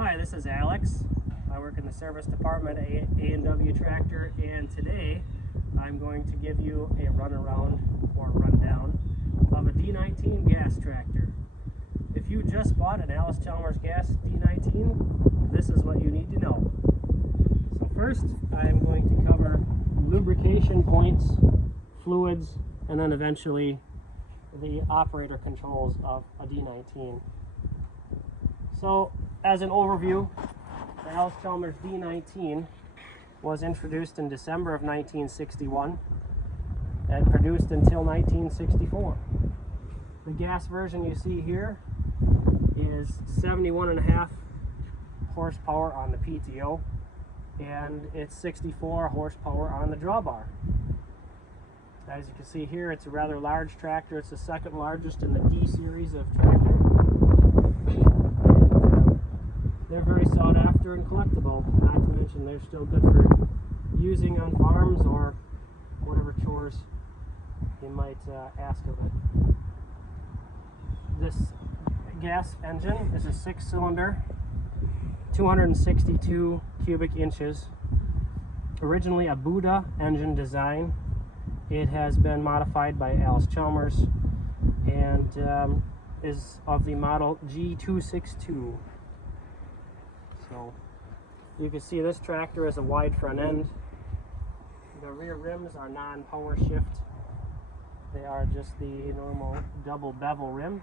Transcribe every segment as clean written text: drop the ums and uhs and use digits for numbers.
Hi, this is Alex. I work in the service department at A&W Tractor, and today I'm going to give you a runaround or rundown of a D19 gas tractor. If you just bought an Allis-Chalmers Gas D19, this is what you need to know. So first, I'm going to cover lubrication points, fluids, and then eventually the operator controls of a D19. So, as an overview, the Allis-Chalmers D19 was introduced in December of 1961 and produced until 1964. The gas version you see here is 71.5 horsepower on the PTO, and it's 64 horsepower on the drawbar. As you can see here, it's a rather large tractor. It's the second largest in the D series of tractor. They're very sought after and collectible, not to mention they're still good for using on farms or whatever chores you might ask of it. This gas engine is a 6-cylinder, 262 cubic inches, originally a Buda engine design. It has been modified by Allis-Chalmers and is of the model G262. So you can see this tractor has a wide front end. The rear rims are non-power shift. They are just the normal double bevel rim.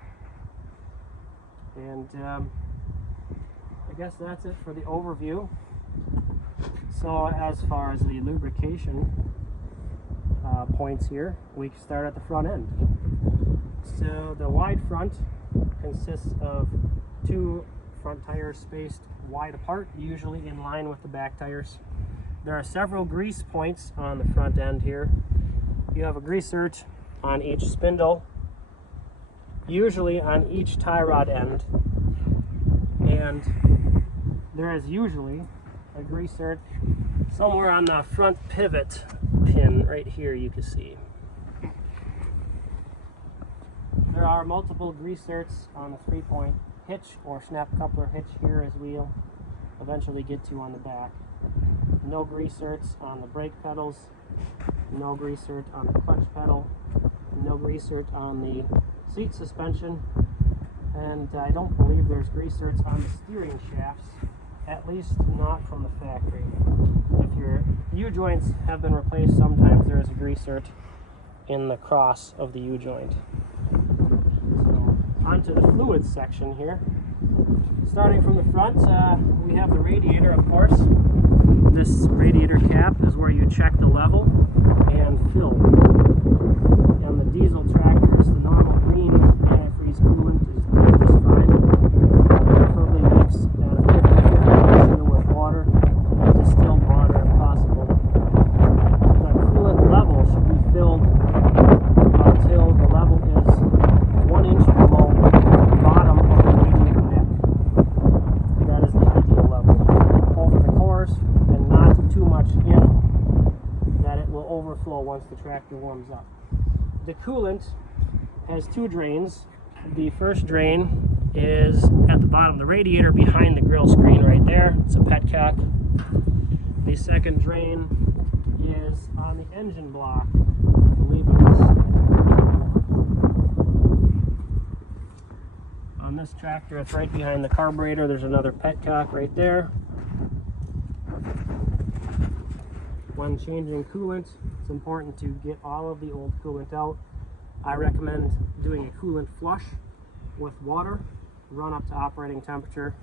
And I guess that's it for the overview. So as far as the lubrication points here, we start at the front end. So the wide front consists of two front tires spaced wide apart, usually in line with the back tires. There are several grease points on the front end here. You have a grease zerk on each spindle, usually on each tie rod end, and there is usually a grease zerk somewhere on the front pivot pin right here, you can see. There are multiple grease zerks on the 3-point hitch or snap coupler hitch here, as we'll eventually get to on the back. No grease zerks on the brake pedals, no grease zerk on the clutch pedal, no grease zerk on the seat suspension, and I don't believe there's grease zerks on the steering shafts, at least not from the factory. If your U-joints have been replaced, sometimes there is a grease zerk in the cross of the U-joint. Onto the fluids section here. Starting from the front, we have the radiator, of course. This radiator cap is where you check the level and fill. On the diesel tractors, the normal green antifreeze coolant is just fine. Preferably mix 50% with water, distilled water if possible. The coolant level should be filled until the level is 1 inch below the bottom of the radiator neck. That is the ideal level. Over the cores and not too much in that it will overflow once the tractor warms up. The coolant has two drains. The first drain is at the bottom of the radiator behind the grill screen right there. It's a petcock. The second drain is on the engine block. I believe it is. On this tractor, it's right behind the carburetor. There's another petcock right there. When changing coolant, it's important to get all of the old coolant out. I recommend doing a coolant flush with water, run up to operating temperature,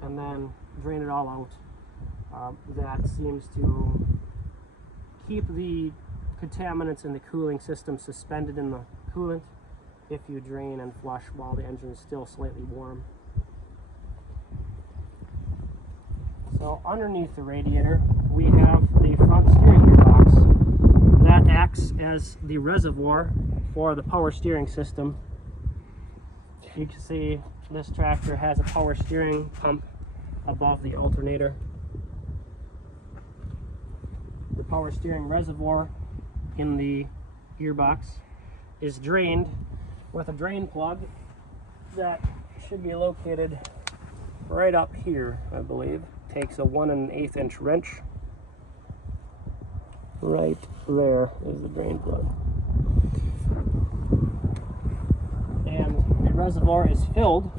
and then drain it all out. That seems to keep the contaminants in the cooling system suspended in the coolant if you drain and flush while the engine is still slightly warm. So underneath the radiator, we have the front steering gearbox. That acts as the reservoir for the power steering system. You can see this tractor has a power steering pump above the alternator. The power steering reservoir in the gearbox is drained with a drain plug that should be located right up here, I believe. Takes a 1 1/8 inch wrench. Right there is the drain plug. And the reservoir is filled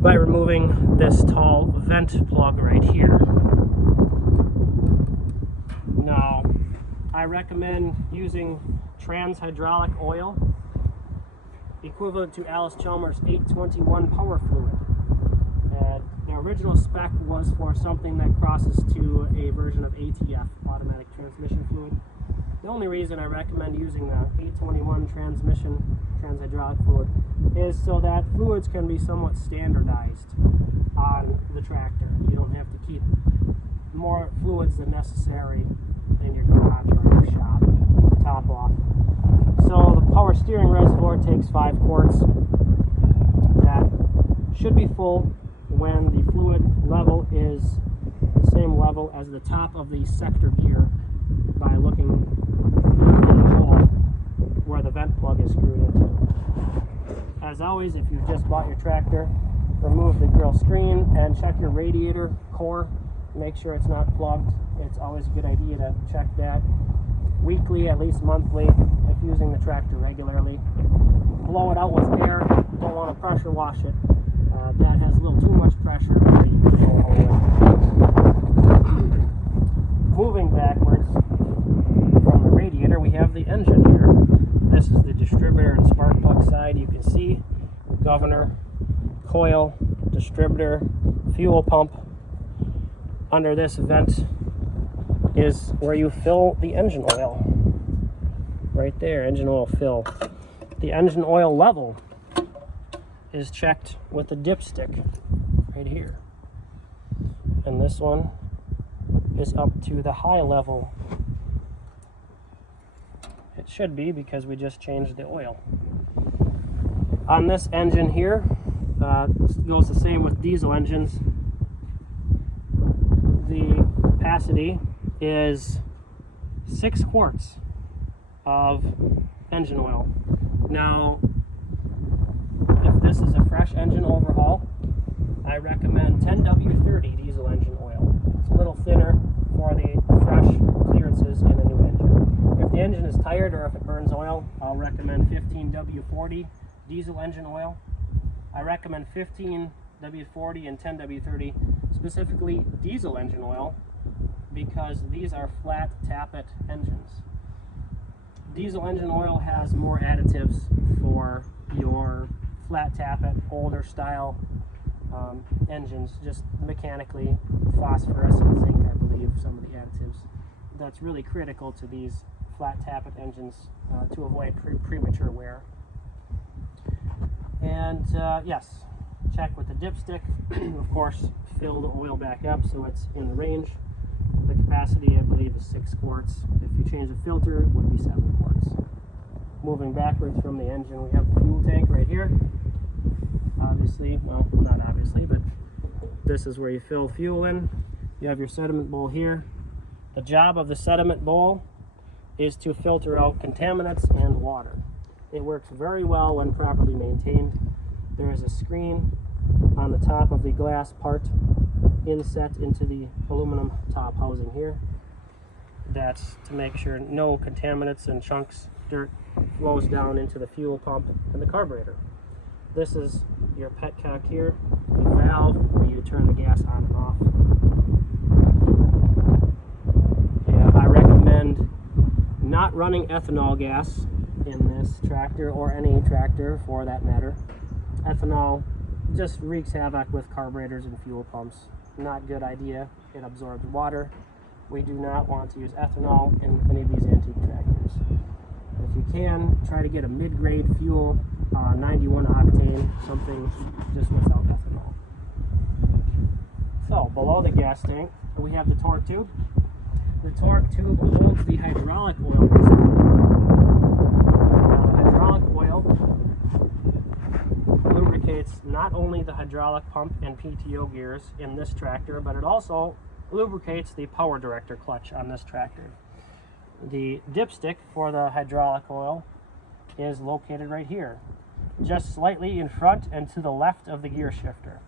by removing this tall vent plug right here. Now, I recommend using trans hydraulic oil equivalent to Allis-Chalmers 821 power fluid. The original spec was for something that crosses to a version of ATF, automatic transmission fluid. The only reason I recommend using the 821 trans hydraulic fluid is so that fluids can be somewhat standardized on the tractor. You don't have to keep more fluids than necessary in your garage or your shop to top off. So the power steering reservoir takes 5 quarts. That should be full when the fluid level is the same level as the top of the sector gear by looking in the hole where the vent plug is screwed into. As always, if you've just bought your tractor, remove the grill screen and check your radiator core. Make sure it's not plugged. It's always a good idea to check that weekly, at least monthly, if using the tractor regularly. Blow it out with air. Don't want to pressure wash it. That has a little too much pressure. Moving backwards from the radiator, we have the engine here. This is the distributor and spark plug side. You can see governor, coil, distributor, fuel pump. Under this vent is where you fill the engine oil. Right there, engine oil fill. The engine oil level is checked with the dipstick right here. And this one is up to the high level. It should be because we just changed the oil. On this engine here, goes the same with diesel engines. The capacity is 6 quarts of engine oil. Now, if this is a fresh engine overhaul, I recommend 10W30 diesel engine oil. It's a little thinner for the fresh clearances in a new engine. If the engine is tired or if it burns oil, I'll recommend 15W40 diesel engine oil. I recommend 15W40 and 10W30, specifically diesel engine oil, because these are flat tappet engines. Diesel engine oil has more additives for your flat tappet, older style engines, just mechanically, phosphorus and zinc, I believe, some of the additives. That's really critical to these flat tappet engines to avoid premature wear. And yes, check with the dipstick. Of course, fill the oil back up so it's in the range. The capacity, I believe, is 6 quarts. If you change the filter, it would be 7 quarts. Moving backwards from the engine, we have the fuel tank right here. Obviously, well, not obviously, but this is where you fill fuel in. You have your sediment bowl here. The job of the sediment bowl is to filter out contaminants and water. It works very well when properly maintained. There is a screen on the top of the glass part inset into the aluminum top housing here. That's to make sure no contaminants and chunks, dirt, flows down into the fuel pump and the carburetor. This is your petcock here, the valve where you turn the gas on and off. Yeah, I recommend not running ethanol gas in this tractor, or any tractor for that matter. Ethanol just wreaks havoc with carburetors and fuel pumps. Not a good idea. It absorbs water. We do not want to use ethanol in any of these antique tractors. If you can, try to get a mid-grade fuel, 91 octane, something just without ethanol. So, below the gas tank, we have the torque tube. The torque tube holds the hydraulic oil reservoir. Now, the hydraulic oil lubricates not only the hydraulic pump and PTO gears in this tractor, but it also lubricates the power director clutch on this tractor. The dipstick for the hydraulic oil is located right here, just slightly in front and to the left of the gear shifter.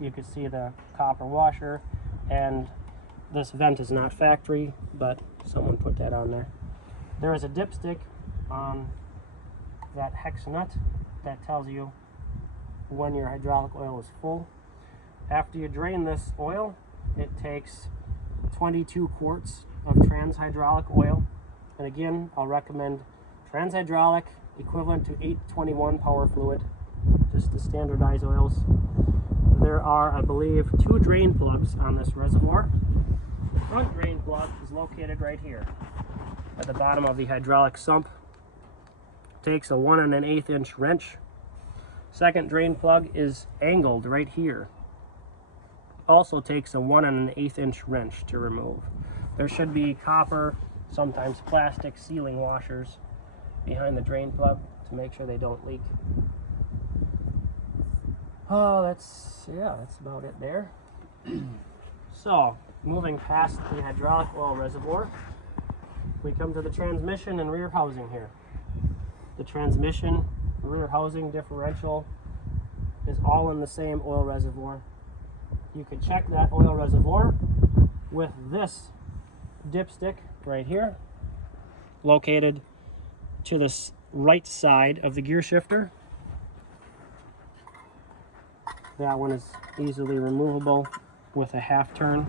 you can see the copper washer, and this vent is not factory, but someone put that on there. There is a dipstick on that hex nut that tells you when your hydraulic oil is full. After you drain this oil, it takes 22 quarts of trans hydraulic oil. And again, I'll recommend trans hydraulic equivalent to 821 power fluid, just the standardized oils. There are, I believe, 2 drain plugs on this reservoir. The front drain plug is located right here at the bottom of the hydraulic sump. Takes a 1 1/8 inch wrench. Second drain plug is angled right here. Also takes a 1 1/8 inch wrench to remove. There should be copper, sometimes plastic sealing washers behind the drain plug to make sure they don't leak. Oh, that's about it there. So, moving past the hydraulic oil reservoir, we come to the transmission and rear housing here. The transmission, rear housing, differential is all in the same oil reservoir. You can check that oil reservoir with this dipstick right here, located to the right side of the gear shifter. That one is easily removable with a half turn.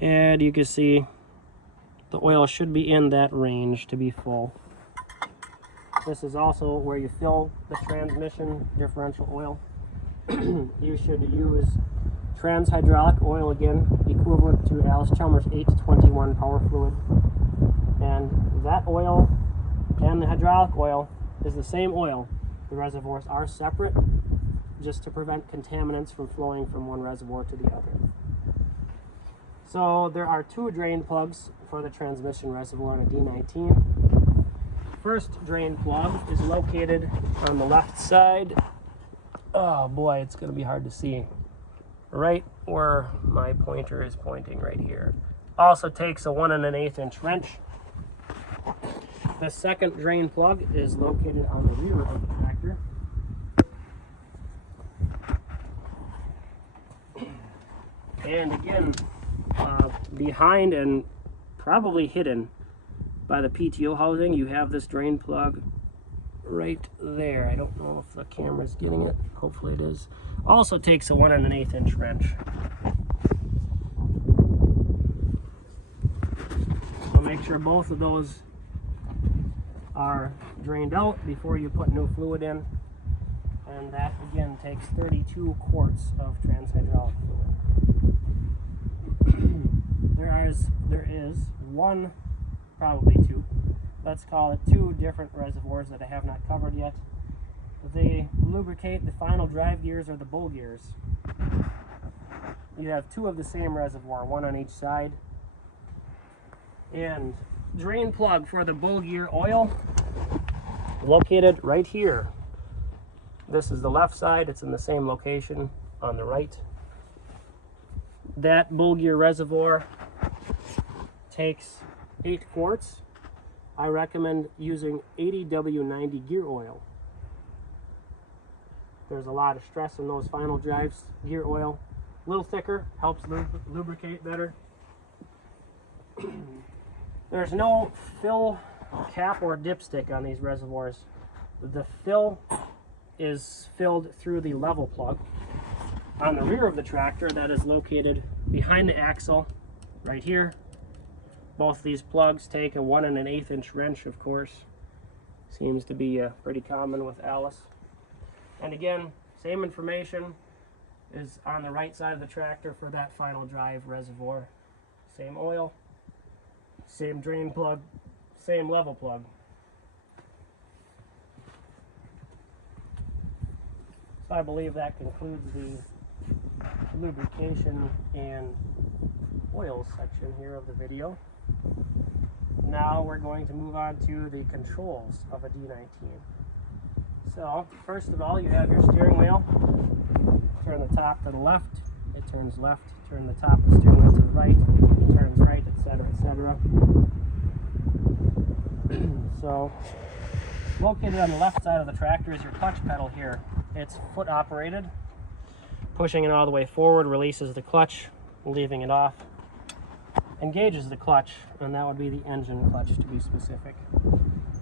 And you can see the oil should be in that range to be full. This is also where you fill the transmission differential oil. You should use trans hydraulic oil, again, equivalent to Allis-Chalmers 821 power fluid. And that oil and the hydraulic oil is the same oil. The reservoirs are separate, just to prevent contaminants from flowing from one reservoir to the other. So there are 2 drain plugs for the transmission reservoir on a D19. First drain plug is located on the left side. Oh boy, it's going to be hard to see. Right where my pointer is pointing right here. Also takes a 1 1/8 inch wrench. The second drain plug is located on the rear of the tractor. And again, behind and probably hidden by the PTO housing, you have this drain plug right there. I don't know if the camera's getting it. Hopefully it is. Also takes a 1 1/8 inch wrench. So make sure both of those are drained out before you put new fluid in. And that again takes 32 quarts of trans hydraulic fluid. There is one, probably 2, let's call it 2 different reservoirs that I have not covered yet. They lubricate the final drive gears or the bull gears. You have 2 of the same reservoir, 1 on each side. And drain plug for the bull gear oil located right here. This is the left side, it's in the same location on the right. That bull gear reservoir takes 8 quarts. I recommend using 80W90 gear oil. There's a lot of stress in those final drives. Gear oil, a little thicker, helps lubricate better. There's no fill cap or dipstick on these reservoirs. The fill is filled through the level plug. On the rear of the tractor, that is located behind the axle, right here. Both of these plugs take a 1 1/8 inch wrench, of course. Seems to be pretty common with Allis. And again, same information is on the right side of the tractor for that final drive reservoir. Same oil, same drain plug, same level plug. So I believe that concludes the lubrication and oil section here of the video. Now we're going to move on to the controls of a D19. So first of all, you have your steering wheel. Turn the top to the left, it turns left. Turn the top of the steering wheel to the right, it turns right, etc., etc. So located on the left side of the tractor is your clutch pedal here. It's foot operated. pushing it all the way forward releases the clutch, leaving it off engages the clutch, and that would be the engine clutch to be specific.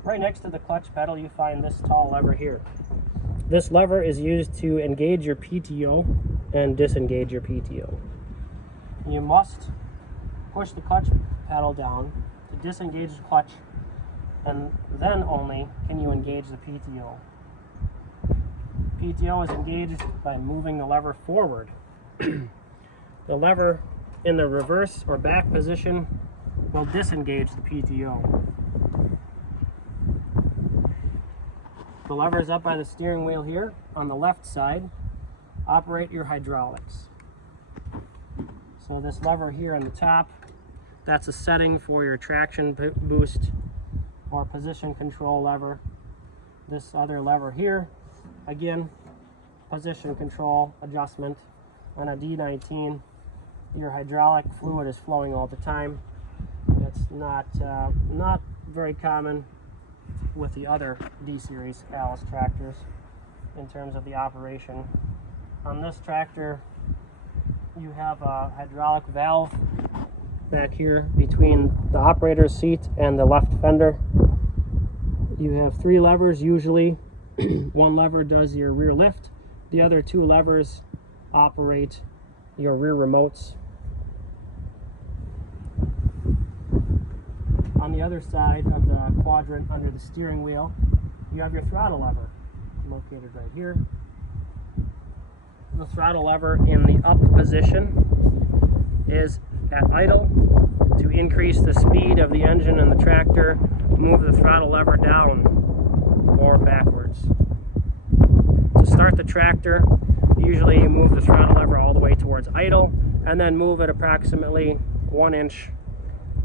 Right next to the clutch pedal you find this tall lever here. This lever is used to engage your PTO and disengage your PTO. You must push the clutch pedal down to disengage the clutch, and then only can you engage the PTO. PTO is engaged by moving the lever forward. The lever in the reverse or back position will disengage the PTO. The lever is up by the steering wheel here. On the left side, operate your hydraulics. So this lever here on the top, that's a setting for your traction boost or position control lever. This other lever here, again, position control adjustment. On a D19, your hydraulic fluid is flowing all the time. It's not very common with the other D-series Allis tractors in terms of the operation. On this tractor, you have a hydraulic valve back here between the operator's seat and the left fender. You have 3 levers usually. One lever does your rear lift. The other 2 levers operate your rear remotes. On the other side of the quadrant under the steering wheel, you have your throttle lever located right here. The throttle lever in the up position is at idle. To increase the speed of the engine and the tractor, move the throttle lever down or backwards. To start the tractor, usually you move the throttle lever all the way towards idle and then move it approximately 1 inch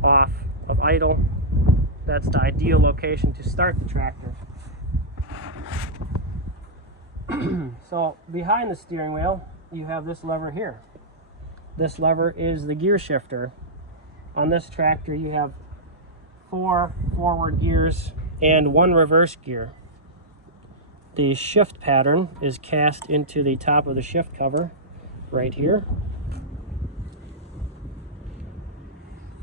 off of idle. That's the ideal location to start the tractor. So behind the steering wheel, you have this lever here. This lever is the gear shifter. On this tractor, you have 4 forward gears and 1 reverse gear. The shift pattern is cast into the top of the shift cover right here.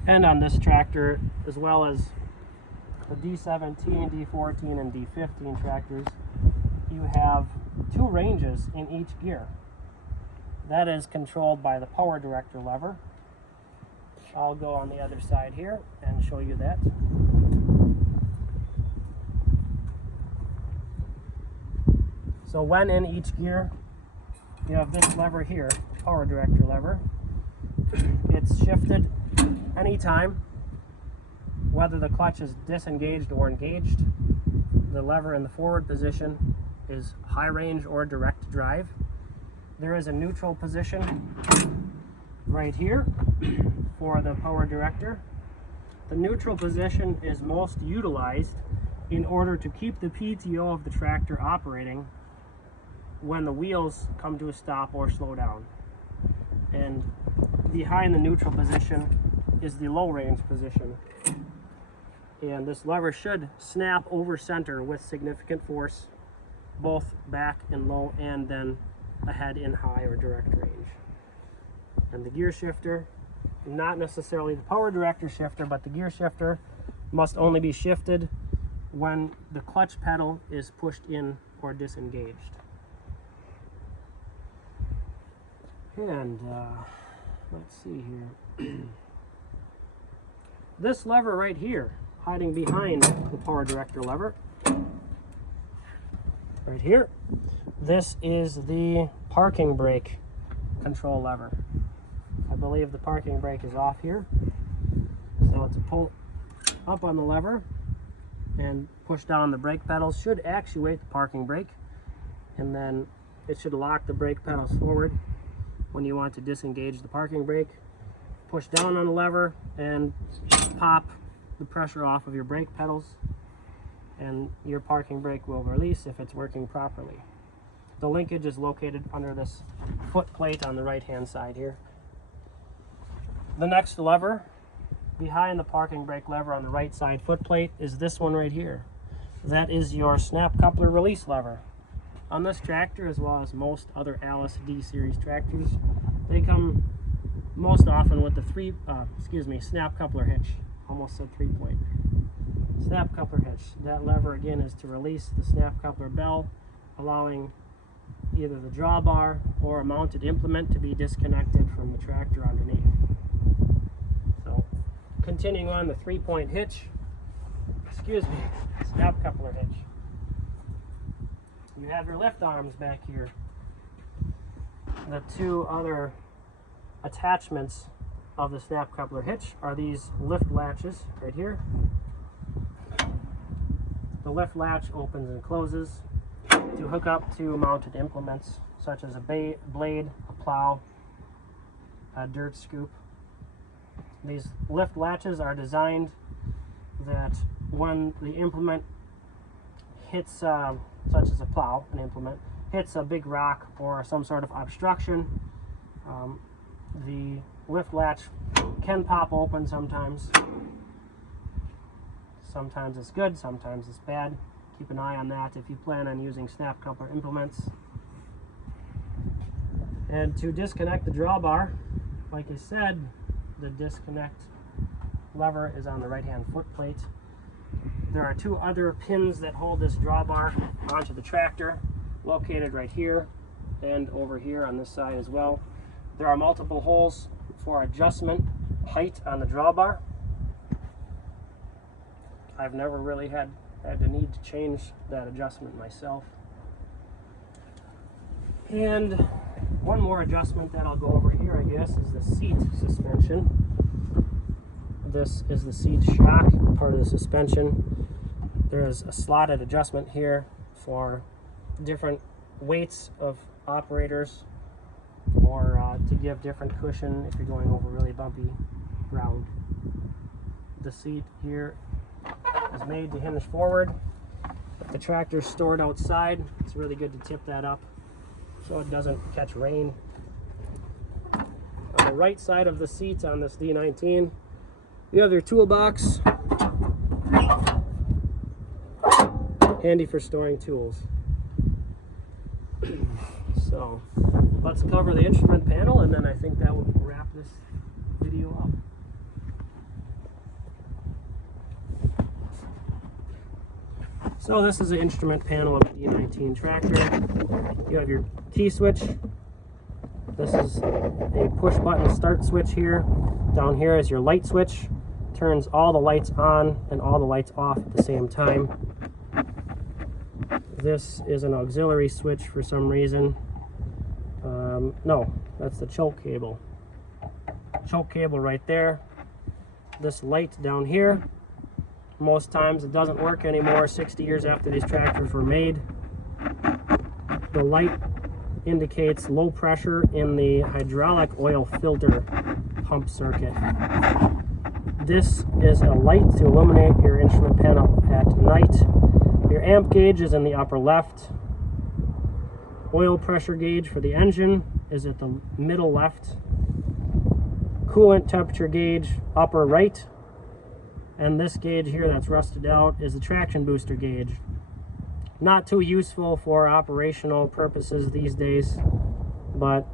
And on this tractor, as well as the D17, D14, and D15 tractors, you have 2 ranges in each gear. That is controlled by the power director lever. I'll go on the other side here and show you that. So when in each gear, you have this lever here, power director lever. It's shifted anytime, whether the clutch is disengaged or engaged. The lever in the forward position is high range or direct drive. There is a neutral position right here for the power director. The neutral position is most utilized in order to keep the PTO of the tractor operating when the wheels come to a stop or slow down. And behind the neutral position is the low range position. And this lever should snap over center with significant force, both back and low, and then ahead in high or direct range. And the gear shifter, not necessarily the power director shifter, but the gear shifter must only be shifted when the clutch pedal is pushed in or disengaged. And let's see here. This lever right here, hiding behind the power director lever, right here, this is the parking brake control lever. I believe the parking brake is off here. So to pull up on the lever and push down the brake pedals should actuate the parking brake, and then it should lock the brake pedals forward when you want to disengage the parking brake. Push down on the lever and pop the pressure off of your brake pedals, and your parking brake will release if it's working properly. The linkage is located under this foot plate on the right hand side here. The next lever behind the parking brake lever on the right side foot plate is this one right here. That is your snap coupler release lever. On this tractor, as well as most other Allis D series tractors, they come most often with the snap coupler hitch. Almost said 3-point. Snap coupler hitch. That lever again is to release the snap coupler bell, allowing either the drawbar or a mounted implement to be disconnected from the tractor underneath. So, continuing on the 3-point hitch, snap coupler hitch. You have your lift arms back here. The two other attachments of the snap coupler hitch are these lift latches right here. The lift latch opens and closes to hook up to mounted implements such as a blade, a plow, a dirt scoop. These lift latches are designed that when the implement hits, such as a plow, an implement, hits a big rock or some sort of obstruction, the lift latch can pop open sometimes. Sometimes it's good, sometimes it's bad. Keep an eye on that if you plan on using snap coupler implements. And to disconnect the drawbar, like I said, the disconnect lever is on the right-hand foot plate. There are two other pins that hold this drawbar onto the tractor, located right here and over here on this side as well. There are multiple holes for adjustment height on the drawbar. I've never really had the need to change that adjustment myself. And one more adjustment that I'll go over here, I guess, is the seat suspension. This is the seat shock, part of the suspension. There is a slotted adjustment here for different weights of operators, or to give different cushion if you're going over really bumpy ground. The seat here is made to hinge forward. If the tractor's stored outside, it's really good to tip that up so it doesn't catch rain. On the right side of the seat on this D19, you have your toolbox, handy for storing tools. So let's cover the instrument panel, and then I think that will wrap this video up. So this is the instrument panel of the D19 tractor. You have your key switch. This is a push button start switch here. Down here is your light switch. Turns all the lights on and all the lights off at the same time. This is an auxiliary switch for some reason. No, that's the choke cable. Choke cable right there. This light down here, most times it doesn't work anymore 60 years after these tractors were made. The light indicates low pressure in the hydraulic oil filter pump circuit. This is a light to illuminate your instrument panel at night. Your amp gauge is in the upper left. Oil pressure gauge for the engine is at the middle left. Coolant temperature gauge upper right. And this gauge here that's rusted out is the traction booster gauge. Not too useful for operational purposes these days, but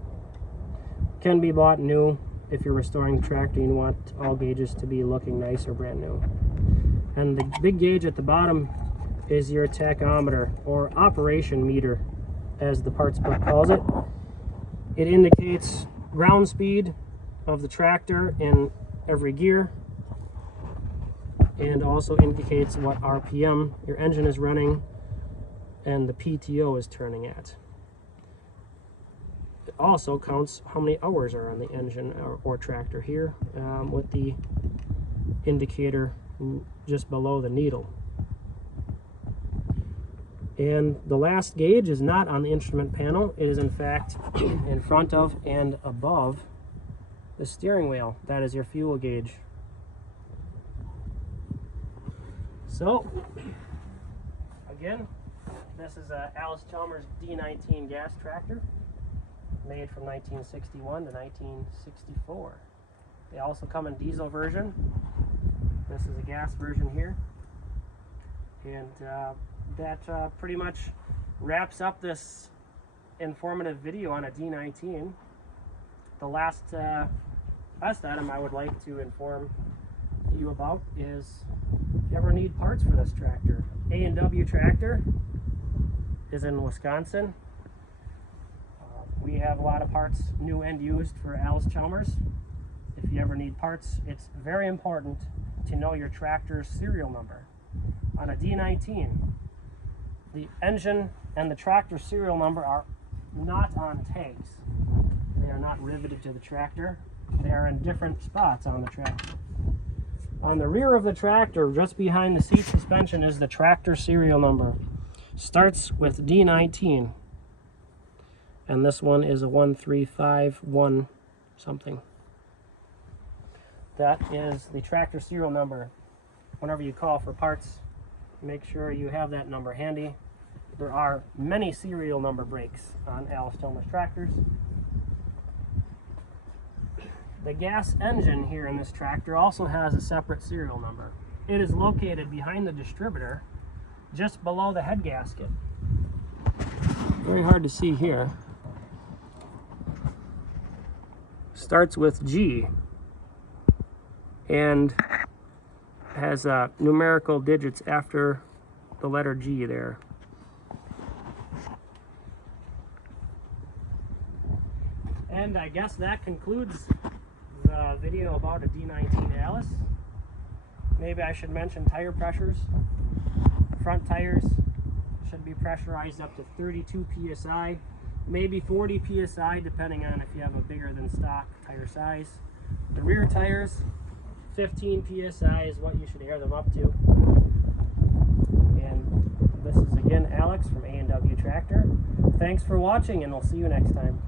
can be bought new if you're restoring the tractor and you want all gauges to be looking nice or brand new. And the big gauge at the bottom is your tachometer, or operation meter as the parts book calls it. It indicates ground speed of the tractor in every gear, and also indicates what RPM your engine is running and the PTO is turning at. It also counts how many hours are on the engine or tractor here, with the indicator just below the needle. And the last gauge is not on the instrument panel. It is in fact in front of and above the steering wheel. That is your fuel gauge. So, again, this is a Allis-Chalmers D19 Gas Tractor, made from 1961 to 1964. They also come in diesel version. This is a gas version here. And that pretty much wraps up this informative video on a D19. The last item I would like to inform you about is if you ever need parts for this tractor. A&W Tractor is in Wisconsin. We have a lot of parts new and used for Allis-Chalmers. If you ever need parts, it's very important to know your tractor's serial number. On a D19, the engine and the tractor serial number are not on tags. They are not riveted to the tractor. They are in different spots on the tractor. On the rear of the tractor, just behind the seat suspension, is the tractor serial number. Starts with D19. And this one is a 1351 something. That is the tractor serial number. Whenever you call for parts, make sure you have that number handy. There are many serial number breaks on Allis-Chalmers tractors. The gas engine here in this tractor also has a separate serial number. It is located behind the distributor, just below the head gasket. Very hard to see here. Starts with G and has numerical digits after the letter G there. And I guess that concludes the video about a D19 Allis. Maybe I should mention tire pressures. Front tires should be pressurized up to 32 psi, maybe 40 psi depending on if you have a bigger than stock tire size. The rear tires, 15 psi is what you should air them up to. And this is again Alex from A&W Tractor. Thanks for watching, and we'll see you next time.